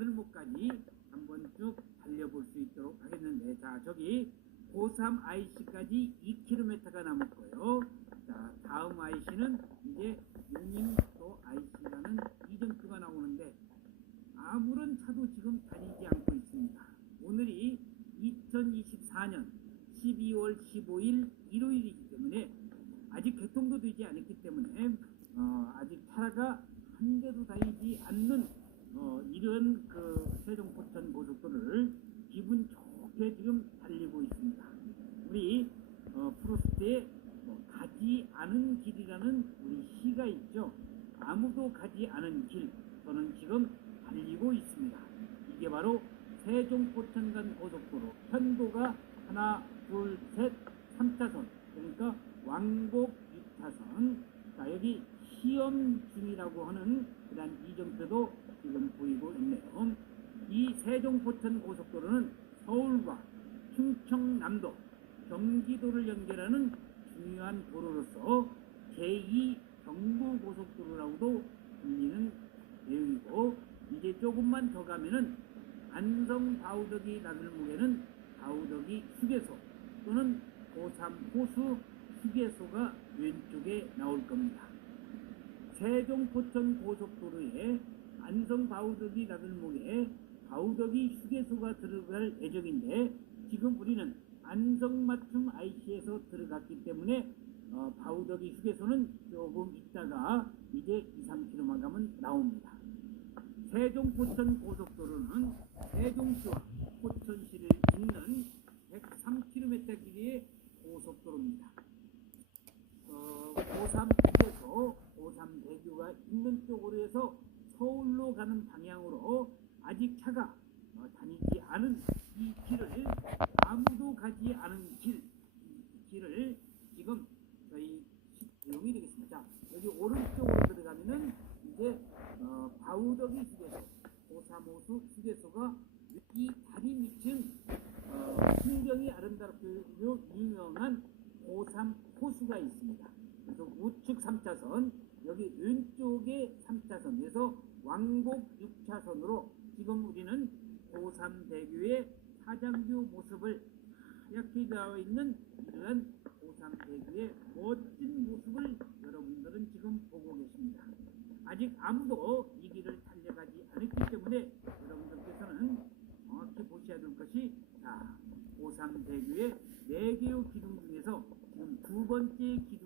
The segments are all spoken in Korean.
나들목까지 한번 쭉 달려볼 수 있도록 하겠는데 자 저기 고3 IC까지 2km가 남았고요. 자 다음 IC는 이제 용인도 IC라는 이정표가 나오는데 아무런 차도 지금 다니지 않고 있습니다. 오늘이 2024년 12월 15일 일요일이기 때문에 아직 개통도 되지 않았기 때문에 어, 아직 차가 한 대도 다니지 않는 어, 이런 그 세종포천 고속도로를 기분 좋게 지금 달리고 있습니다. 우리 어, 프로스트에 뭐 가지 않은 길이라는 우리 시가 있죠. 아무도 가지 않은 길 저는 지금 달리고 있습니다. 이게 바로 세종포천 간 고속도로 편도가 하나 둘 셋 3차선 그러니까 왕복 6차선 자 여기 시험 중이라고 하는 그런 이정표도 지금 보이고 있네요. 이 세종포천 고속도로는 서울과 충청남도, 경기도를 연결하는 중요한 도로로서 제2 경부고속도로라고도 불리는 내용이고 이제 조금만 더 가면은 안성 바우더기 나들 목에는 바우더기 휴게소 또는 고3 호수 휴게소가 왼쪽에 나올 겁니다. 세종 포천 고속도로에 안성 바우더기 나들목에 바우더기 휴게소가 들어갈 예정인데 지금 우리는 안성 맞춤 IC에서 들어갔기 때문에 어, 바우더기 휴게소는 조금 있다가 이제 2, 3km만 가면 나옵니다. 세종 포천 고속도로는 세종시와 포천시를 잇는 103km 길이의 고속도로입니다. 어, 고3 휴게소, 고3 대교가 있는 쪽으로 해서 서울로 가는 방향으로 아직 차가 어, 다니지 않은 이 길을 아무도 가지 않은 길, 이 길을 지금 저희 내용이 되겠습니다. 자, 여기 오른쪽으로 들어가면은 이제 어, 바우더기 휴게소, 고3호수 휴게소가 이 다리 밑은 어, 풍경이 아름답고 유명한 고3 호수가 있습니다. 그래서 우측 3차선, 여기 왼쪽에 3차선에서 왕복 6차선으로 지금 우리는 고3 대교의 사장뷰 모습을 하얗게 되어 있는 이러한 고3 대교의 멋진 모습을 여러분들은 지금 보고 계십니다. 아직 아무도 이 길을 달려가지 않았기 때문에 여러분들께서는 정확히 보셔야 될 것이 자, 고3 대교의 4개의 기둥 중에서 지금 두 번째 기둥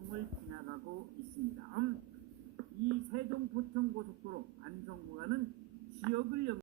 이 세종 포천 고속도로 안성 구간은 지역을 연